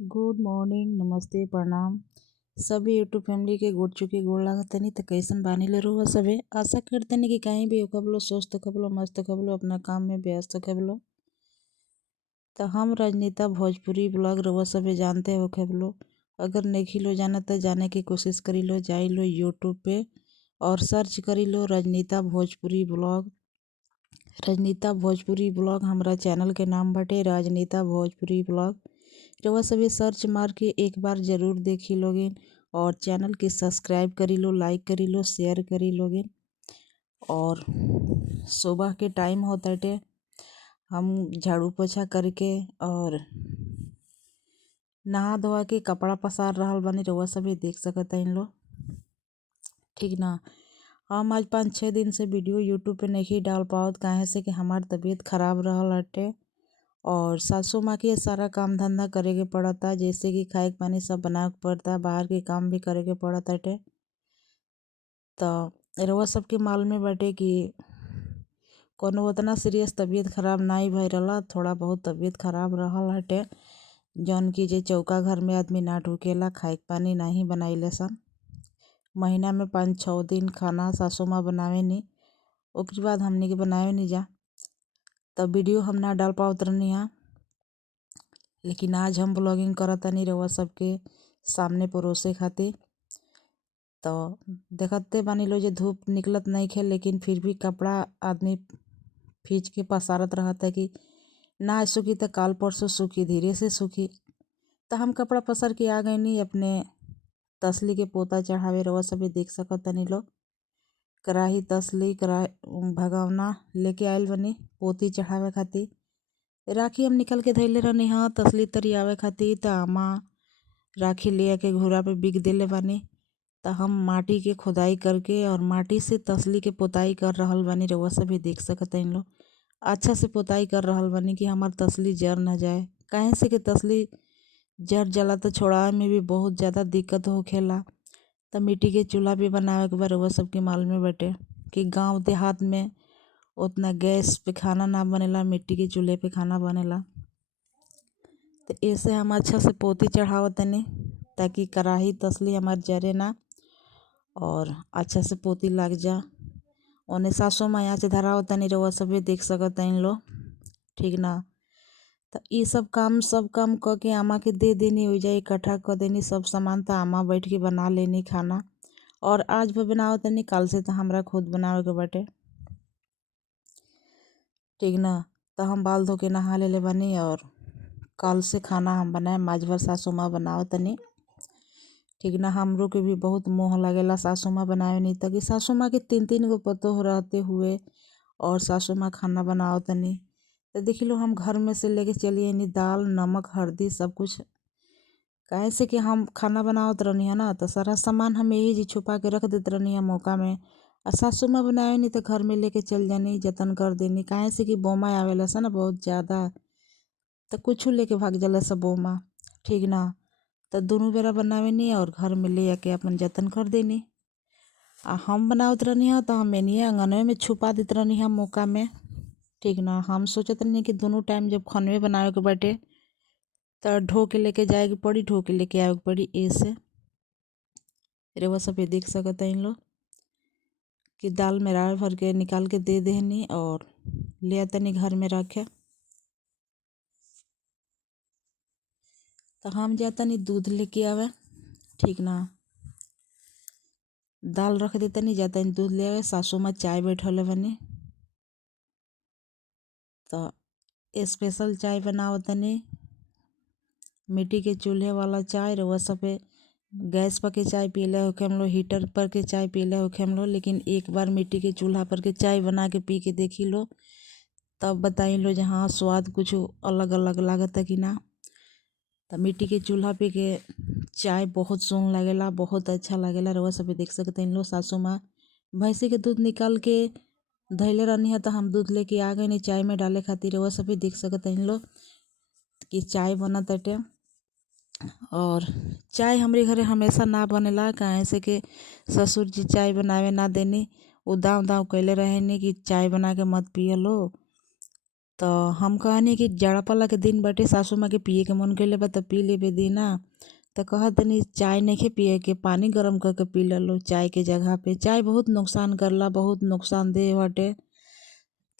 Good morning, नमस्ते, प्रणाम। सभी यूट्यूब फैमिली के गोड़ चुके गोड़ लागतनी त कैसन बानी ले रहुआ सबे। आशा करतनी कि कहीं भी होखबलो, स्वस्थ होखबलो, मस्त होखबलो, अपना काम में व्यस्त होखबलो। तो हम रजनीता भोजपुरी ब्लॉग रहुआ सबे जानते होखबलो। अगर नहीं लो जाना तो जाने की कोशिश करी लो, जाई लो यूट्यूब पे और सर्च करी लो रजनीता भोजपुरी ब्लॉग। रजनीता भोजपुरी ब्लॉग हमारा चैनल के नाम बटे, रजनीता भोजपुरी ब्लॉग। रउआ सभी सर्च मार के एक बार जरूर देखी लोगिन और चैनल के सब्सक्राइब करी लो, लाइक करी लो, शेयर करी लोगिन। और सुबह के टाइम होताटे, हम झाड़ू पोछा करके और नहा धोआ के कपड़ा पसार रहल बानी। रउआ सभी देख सकत इन लो, ठीक ना। हम आज 5-6 दिन से वीडियो यूट्यूब पे नहीं डाल पावत, काहे से कि हमार तबीयत खराब रहल हटे और सासू माँ के सारा काम धंधा करे के पड़ता, जैसे कि खाए के पानी सब बनावे के पड़ता, बाहर के काम भी करे के पड़त हटे। तो रउआ सबके मालूम में बाटे कि कोनो उतना सीरियस तबीयत खराब नहीं भई रहला, थोड़ा बहुत तबीयत खराब रहल हटे। जौन की जे चौका घर में आदमी ना ढुकेला, खाए के पानी नहीं बनाइले सन। महीना में 5-6 दिन खाना सासू माँ बनावे नी, ओकरी बाद हमनी के बनावे नी जा। तब वीडियो हम ना डाल पावत रहनी हा, लेकिन आज हम ब्लॉगिंग करतानी रउआ सबके सामने परोसे खातिर। तो देखते बानी लो जे धूप निकलत नहीं खे, लेकिन फिर भी कपड़ा आदमी खींच के पसारत रहता है कि ना सूखी तो काल परसों सूखी, धीरे से सूखी। तो हम कपड़ा पसार के आ गई नी अपने तसली के पोता चढ़ावे। रउआ सभी देख सकतनी लो, कराही तसली भगवना लेके आयल बनी पोती चढ़ावे खातिर। राखी हम निकल के धैले रहनी हाँ तसली तरी आवे खातिर। त आमा राखी ले आके घूरा पे बिग देले बानी। तो हम माटी के खुदाई करके और माटी से तसली के पोताई कर रहल बानी। रउआ सभी देख सकत इन लो, अच्छा से पोताई कर रहल बानी कि हमार तसली जर न जाए, काहे से कि तसली जर जला तो छोड़ावे में भी बहुत ज़्यादा दिक्कत होखेला। तो मिट्टी के चूल्हा पे बनावे के बाद रउआ सबके मालूम में बाटे कि गांव देहात में उतना गैस पे खाना ना बनेला, मिट्टी के चूल्हे पे खाना बनेला। तो ऐसे हम अच्छा से पोती चढ़ावतनी ताकि कढ़ाई तसली हमार जरे ना और अच्छा से पोती लग जा। ओने सासू माँ यहाँ से धरावतनी, रउआ सभी देख सकत इन लो, ठीक ना। तो ये सब काम क के आमा के दे देनी, हो जाए इकट्ठा कर देनी सब सामान। तो आमा बैठ के बना लेनी खाना। और आज भी बनावतनी, कल से तो हमरा खुद बनावे के बाटे, ठीक ना। तो हम बाल धो के नहा लेले बानी और कल से खाना हम बनाए। आज भर सासू माँ बनावतनी, ठीक ना। हमरो के भी बहुत मोह लगेला सासू माँ बनावे नी, ताकि सासू माँ के 3-3 गो पतोह रहते हुए और सासू माँ खाना बनावतनी। तो देख लो हम घर में से लेके चली आनी दाल, नमक, हल्दी सब कुछ, काहे से कि हम खाना बनावत रहनी है ना। तो सारा सामान हम यही जी छुपा के रख देते रहनी है मौका में। और सासू माँ बनावे नी तो घर में लेके चल जानी, जतन कर देनी, काहे से कि बोमा आवेला सा ना बहुत ज़्यादा। तो कुछ लेके भाग जाला सब बोमा, ठीक ना। तो दोनों बेरा बनावे नी और घर में ले आके अपन जतन कर देनी। आ हम बनावत रहनी है तो हम एनिए अंगनवे में छुपा देत रहनी है मौका में, ठीक ना। हम सोचत रहनी कि दोनों टाइम जब खनवे बनावे के बाटे तो ढो के लेके जाए के पड़ी, ढो के लेके आवे के पड़ी। ऐसे रउआ सब देख सकत इन लो कि दाल में राड़ भर के निकाल के दे देनी और ले आतनी घर में रखे। तो हम जातनी दूध लेके आवे, ठीक ना। दाल रख देतनी, जातनी दूध ले आवे। सासू माँ चाय बैठले बनी, तो स्पेशल चाय बनावतनी, मिट्टी के चूल्हे वाला चाय। रउआ सबे गैस पर के चाय पीले होखे हम लोग, हीटर पर के चाय पीले होखे हम लोग, लेकिन एक बार मिट्टी के चूल्हा पर के चाय बना के पी के देखी लो, तब बताई लो जहाँ स्वाद कुछ अलग अलग लागत कि ना। तो मिट्टी के चूल्हा पे के चाय बहुत सुन लगेला, बहुत अच्छा लगेला। रउआ सभी देख सकते इन लोग सासू माँ भैंसी के दूध निकाल के धैले रहनी है, तो हम दूध लेके आ गए नी चाय में डाले खातिर। रउआ सभी देख सकते इन लोग कि चाय बनत बाटे। और चाय हमरे घरे हमेशा ना बनेला, काहे से कि ससुर जी चाय बनावे ना देनी। वो दाव दाव कैले रहेनी कि चाय बना के मत पिए लो, तो हम कहनी कि जाड़ा पाला के दिन बाटे, सासू माँ के पिए के मन कइले बा त पी लेबे दीना। तो कहत तनी चाय नहीं पिए के, पानी गरम करके पी लो चाय के जगह पे। चाय बहुत नुकसान करला, बहुत नुकसानदेह बाटे।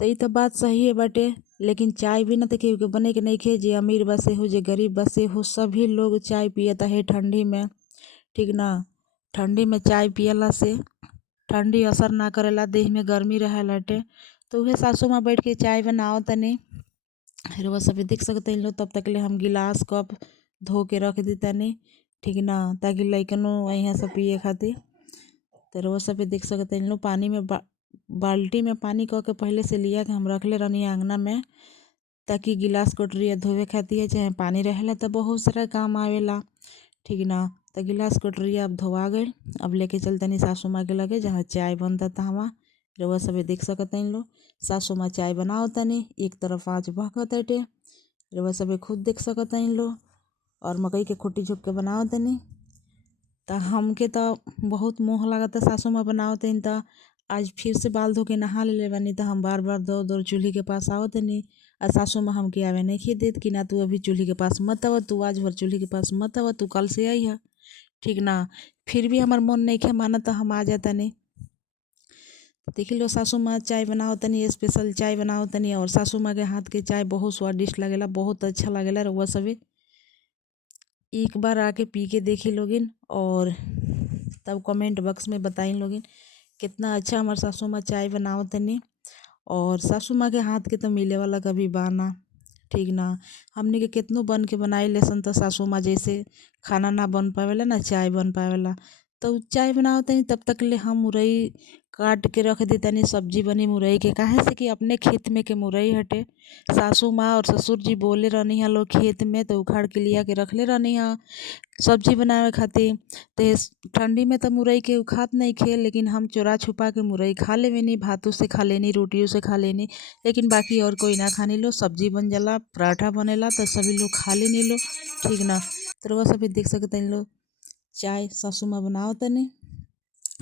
तो ई तो बात सही है बाटे, लेकिन चाय भी ना तो केहू के बने के नहीं खे। जे अमीर बसे हो, जे गरीब बसे हो, सभी लोग चाय पियता है ठंडी में, ठीक ना। ठंडी में चाय पियला से ठंडी असर ना करेला, देह में गर्मी रहेला टे। तो उहे सासू माँ बैठ के चाय बनाओ तनी, रउआ सभी देख सकते लो। तब तक ले हम गिलास कप धो के रख दी तनी, ठीक ना, ताकि लइकनो यहाँ से पिए खातिर। तो रउआ सभी देख सकते लो पानी में बाल्टी में पानी कह के पहले से लिया के हम रखले रहनी आंगना में, ताकि गिलास कटोरिया धोवे खातिर है चाहे पानी रहेला तो बहुत सारा काम आवेला, ठीक ना। तो गिलास कटोरिया अब धोवा गए। अब लेके चलतनी सासू माँ के लगे जहाँ चाय बनता तहवा। रउआ सभी देख सकते लो सासू माँ चाय बनाओ तनी, एक तरफ आँच भखताटे, रउआ सभी खुद देख सकते लो। और मकई के खुट्टी झुक के बनाओ तनी। तो हमके तो बहुत मोह लागता सासू माँ बनाओ तनी। तो आज फिर से बाल धो के नहा ले बानी, तो हम बार बार दौड़ दौड़ चूल्ही के पास आओ तनी। और सासू माँ हमके आवे नहीं खे देत कि ना तू अभी चूल्ही के पास मत आव, तू आज भर चूल्ही के पास मत आव, तू कल से आई है, ठीक ना। फिर भी हमार मन नहीं खे माना, तो हम आ जाता नहीं। देखी लो सासू माँ चाय बनाओ तनी, स्पेशल चाय बनाओ तनी। और सासू माँ के हाथ के चाय बहुत स्वादिष्ट लगेला, बहुत अच्छा लगेला। रउआ सभी एक बार आके पी के देखी लोगिन, और तब कमेंट बॉक्स में बताई लोगिन कितना अच्छा हमार सासू माँ चाय बनाओ तनी। और सासू माँ के हाथ के तो मिले वाला कभी बाना, ठीक ना। हमने के कितनो बन के बनाई लेसन, तो सासू माँ जैसे खाना ना बन पावेला ना चाय बन पावेला। तो चाय बनाओ तनी तब तक ले हम मुरई काट के रख दी तनी, सब्जी बनी मुरई के, काहे से कि अपने खेत में के मुरई हटे। सासू माँ और ससुर जी बोले रहनी है लोग खेत में, तो उखाड़ के लिया के रखले रहनी है सब्जी बनावे खातिर। तो ठंडी में तो मुरई के उखात नहीं खे, लेकिन हम चोरा छुपा के मुरई खा लेवेनी, भातों से खा लेनी, रोटियों से खा लेनी। लेकिन बाकी और कोई ना खानी लो, सब्जी बन जाला, पराठा बनेला तो सभी लोग खा लेनी लो, ठीक ना। तो वह सभी देख सकते लो चाय सासू माँ बनाओ तनी,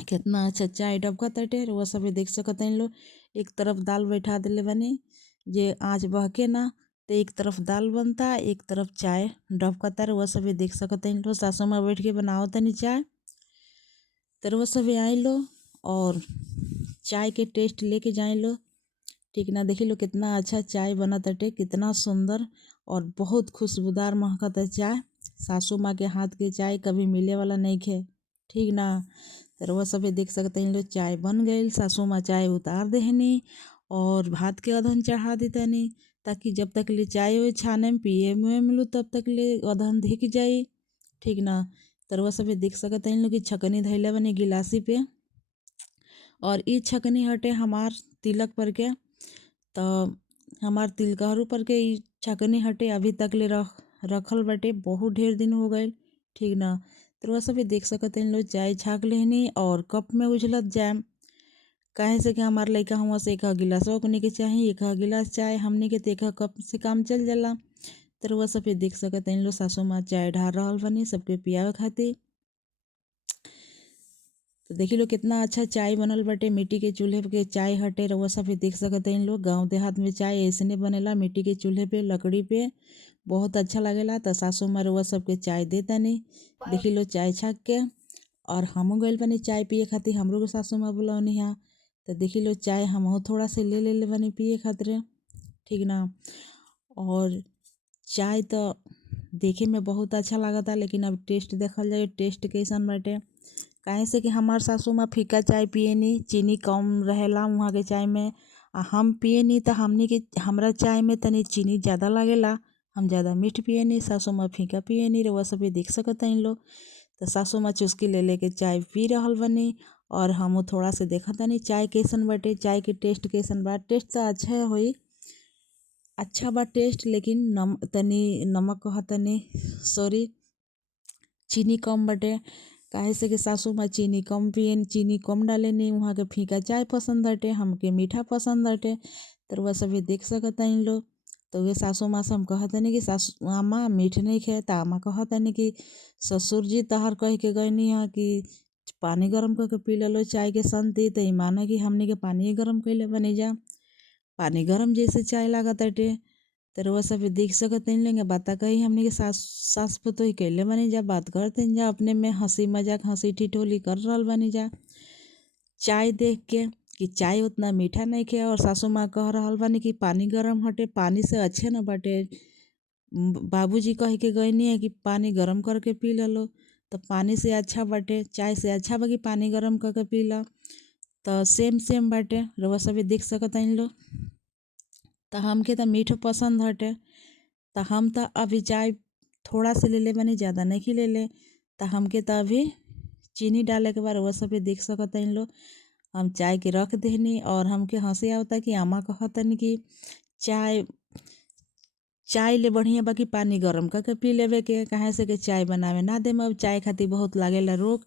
कितना अच्छा चाय डबका तटे। वह सभी देख सकते लो। एक तरफ दाल बैठा दिले बनी, जे आँच बहके ना, तो एक तरफ दाल बनता, एक तरफ चाय डबकता। वह सभी देख सकते लो सासू माँ बैठ के बनाओ तनी चाय। तो वह सभी आई लो और चाय के टेस्ट लेके जाए लो, ठीक ना। देखी लो कितना अच्छा चाय बना तटे, कितना सुंदर और बहुत खुशबूदार महकता चाय। सासू माँ के हाथ के चाय कभी मिले वाला नहीं खे, ठीक ना। तो वह सभी देख सकते हैं लो चाय बन गई। सासू माँ चाय उतार देहनी और भात के अधन चढ़ा देतनी, ताकि जब तक ले चाय वो छाने में पिए में मिलू तब तक ले अधन धिक जाई, ठीक ना। तो वह सभी देख सकते हैं लो कि छकनी धैले बनी गिलासी पे, और ई छकनी हटे हमार तिलक पर के। तो हमार तिलकहरू पर के ई छकनी हटे, अभी तक ले रखल बाटे, बहुत ढेर दिन हो गए, ठीक ना। तो वह सभी देख सकते हैं लोग चाय छाक लेनी और कप में उछलत जाए, काहे से कि हमार लइका हुआ से एक गिलास ओकने के चाही, एक गिलास चाय हमने के, एक कप से काम चल जाला। तो वह सभी देख सकते हैं लोग सासू माँ चाय ढार रहल बनी सबके पियावे खातिर। तो देखी लो कितना अच्छा चाय बनल बाटे, मिट्टी के चूल्हे के चाय हटे। रउआ सभी देख सकते हैं लोग गांव देहात में चाय ऐसने बनेला, मिट्टी के चूल्हे पे, लकड़ी पे, बहुत अच्छा लगेला। तो सासू माँ रउआ सबके चाय देता नहीं, देखी लो चाय छाक के। और हमहू गइल बनी चाय पिए खातिर, हमरो के सासू माँ बुलौनी है। तो देखी लो चाय हमहू थोड़ा से ले बनी पिए खातिर, ठीक ना। और चाय तो देखे में बहुत अच्छा लागता, लेकिन अब टेस्ट देखल जाए टेस्ट कैसन बाटे। काहे से कि हमार सासू माँ फीका चाय पियनी, चीनी कम रहेला वहाँ के चाय में, हम पियनी तो हमनी के हमरा चाय में तनी चीनी ज़्यादा लागेला, हम ज़्यादा मीठ पियनी, सासू माँ फीका पियनी। रउआ सभी देख सकते हैं लोग। तो सासू माँ चुस्की ले के चाय पी रहल बनी, और हम थोड़ा से देखा तनी चाय कैसन बाटे, चाय के टेस्ट कैसन बा। टेस्ट तो अच्छा होई, अच्छा बा टेस्ट, लेकिन तनी नमक कह तनी सॉरी चीनी कम बाटे। काहे से कि सासू माँ चीनी कम पियन, चीनी कम डालेनी, वहाँ के फीका चाय पसंद हटे, हमके मीठा पसंद हटे। तो वह सभी देख सकता इन लोग। तो वे सासू माँ से हम कहतनी कि सासू अम्मा मीठ नहीं खाए, तो अम्मा कहतनी कि ससुर जी तहर कह के गईनी है कि पानी गरम करके पी लो चाय के संती, तो माने कि हमने के पानी गरम कैले बनी जा। पानी गरम जैसे चाय लागत हटे। तो रउआ सब देख सकत लेंगे बाता कही हमने के सास पतोही कैले बनी जा, बात करते जा अपने में, हंसी मजाक हंसी ठिठोली कर रहल बनी जा चाय देख के कि चाय उतना मीठा नहीं खे। और सासू माँ कह रहल बानी कि पानी गरम हटे, पानी से अच्छे न बाटे। बाबूजी कह के गईनी है कि पानी गरम करके पी लो, तो पानी से अच्छा बाटे, चाय से अच्छा बा कि पानी गरम करके पी ला। तो सेम बाटे, रउआ सभी देख सकत लो। तो हमके तो मीठ पसंद हटे, तो हम तो अभी चाय थोड़ा से ले ले बनी, ज़्यादा नहीं ले ले। तो हमके तो अभी चीनी डाले के बाद रउआ सभी देख सकत लो हम चाय के रख देनी। और हमके हंसी आवता कि आमा कहतन कि चाय ले बढ़िया बाकी पानी गरम करके पी लेवे के, काहे से के चाय बनावे ना देम। अब चाय खातिर बहुत लागेला रोक,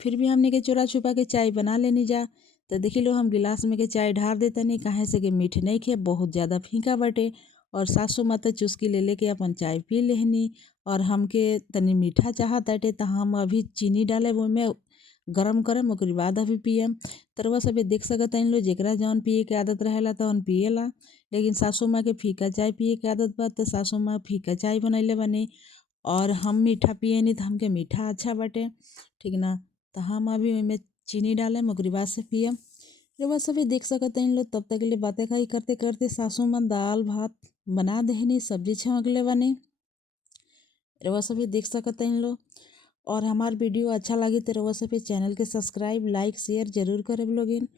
फिर भी हमने के चोरा छुपा के चाय बना लेनी जा। तो देखी लो हम गिलास में के चाय ढार देतनी, काहे से के मीठ नहीं खे, बहुत ज़्यादा फीका बाटे। और सासू माँ तो चुस्की ले लेके अपन चाय पी लेहनी। और हमके तनी मीठा चाहत बाटे, तो हम अभी चीनी डाले में गरम करम, ओकरी बाद अभी पियम। तरवा सभी देख सकत लो, जेकरा जौन पिए के आदत रहेला तौन पिएला। लेकिन सासू माँ के फीका चाय पिए के आदत बा, तो सासू माँ फीका चाय बनैले बनी। और हम मीठा पिए नहीं, तो हमके मीठा अच्छा बाटे, ठीक ना। तो हम अभी में चीनी डाले ओकरी बाद से पियम। रउआ सभी देख सकत लो। तब तक के लिए बातें खाई करते करते सासू माँ दाल भात बना देहनी, सब्जी छौंकले बनी, रउआ सभी देख सकत लो। और हमार वीडियो अच्छा लगी तो रउआ सभी चैनल के सब्सक्राइब लाइक शेयर जरूर करे लोगिन।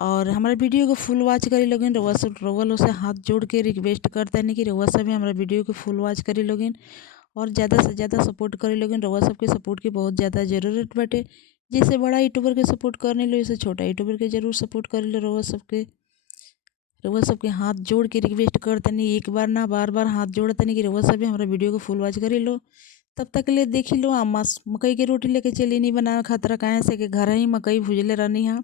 और हमारे वीडियो को फुल वॉच करी लोगिन। रउआ लोग से हाथ जोड़ के रिक्वेस्ट करते हैं कि रउआ सभी हमारे वीडियो को फुल वॉच करी लोगिन और ज़्यादा से ज़्यादा सपोर्ट करी लोगिन। रउआ सबके सपोर्ट की बहुत ज़्यादा ज़रूरत बाटे। जैसे बड़ा यूट्यूबर के सपोर्ट करने लो, वैसे छोटा यूट्यूबर के जरूर सपोर्ट कर लो। रउआ सबके हाथ जोड़ के रिक्वेस्ट करतनी, एक बार ना बार बार हाथ जोड़तनी कि रउआ सभी हमारा वीडियो को फुल वॉच करी लो। तब तक ले देखी लो अम्मा मकई के रोटी लेके चली नहीं बनावे खतरा, काहे से कि घर ही मकई भूजले रहनी है,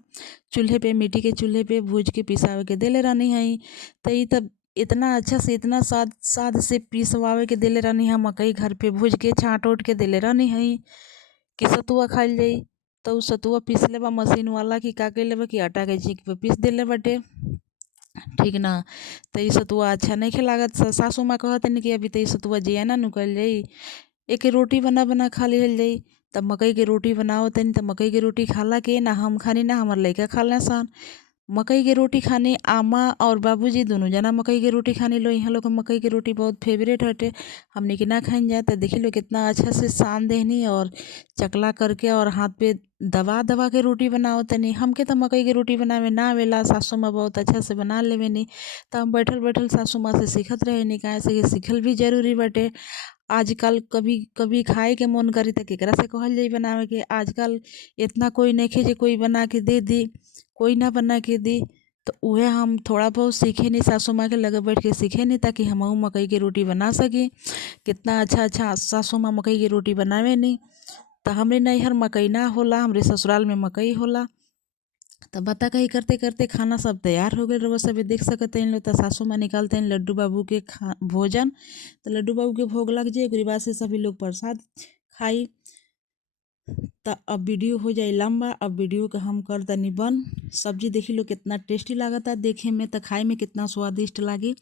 चूल्हे पे मिट्टी के चूल्हे पे भूज के पिसावे के देले रहनी है। तो ये तब इतना अच्छा से इतना साद से पिसवावे के देले रहनी है, मकई घर पे भूज के छाँट ओट के देले रहनी है कि सतुआ खाइल जाई। तो उ सतुआ पीस लेबा मशीन वाला कि का कइले बा कि आटा के झीक पे पीस देले बाटे, ठीक ना। तो ये सतुआ अच्छा नहीं लागत। सासू माँ कहतनी कि अभी तो ये सतुआ जिया ना नुकल जाई, एक रोटी बना बना खा लिहल जाई। तब मकई के रोटी बनाओ तनी, तब मकई के रोटी खाला के ना हम खानी ना हमार लइका खाला सन। मकई के रोटी खानी आमा और बाबूजी दोनों जना मकई के रोटी खानी लो। यहाँ लोग के मकई के रोटी बहुत फेवरेट हटे, हमने के ना खाइन जाए। तो देखी लो कितना अच्छा से सान देहनी और चकला करके और हाथ पे दबा दबा के रोटी बनाओ तनी। हमके तो मकई के रोटी बनावे ना आवेला, सासू माँ बहुत अच्छा से बना लेवेनी। तो हम बैठल बैठल सासू माँ से सीखत रहेनी, काहे से कि सीखल भी जरूरी बाटे। आजकल कभी कभी खाए के मन करी तो केकरा से कहल जाई बनावे के। आजकल इतना कोई नहीं जे कोई बना के दे दी, कोई ना बना के दी। तो उहे हम थोड़ा बहुत सीखे नहीं, सासू माँ के लगे बैठ के सीखे नहीं, ताकि हमहू मकई की रोटी बना सकी। कितना अच्छा अच्छा सासू माँ मकई की रोटी बनावे नहीं। तो हमरे नैहर मकई ना होला, हमरे ससुराल में मकई होला। तब बता कही करते करते खाना सब तैयार हो गए, रउआ सभी देख सकते हैं। तो सासू माँ निकालते हैं लड्डू बाबू के भोजन। तो लड्डू बाबू के भोग लग जाए, ओकरी बाद से सभी लोग प्रसाद खाई। तो अब वीडियो हो जाए लंबा, अब वीडियो के हम कर तनी बंद। सब्जी देखी लो कितना टेस्टी लागता देखे में, तो खाए में कितना स्वादिष्ट लागी।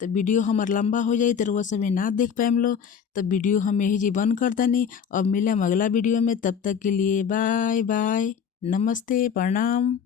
तो वीडियो हमार लंबा हो जाए तो रउआ सभी ना देख पाएम लो, तो वीडियो हम यही जी बंद कर तनी। अब मिले अगला वीडियो में, तब तक के लिए बाय बाय, नमस्ते, प्रणाम।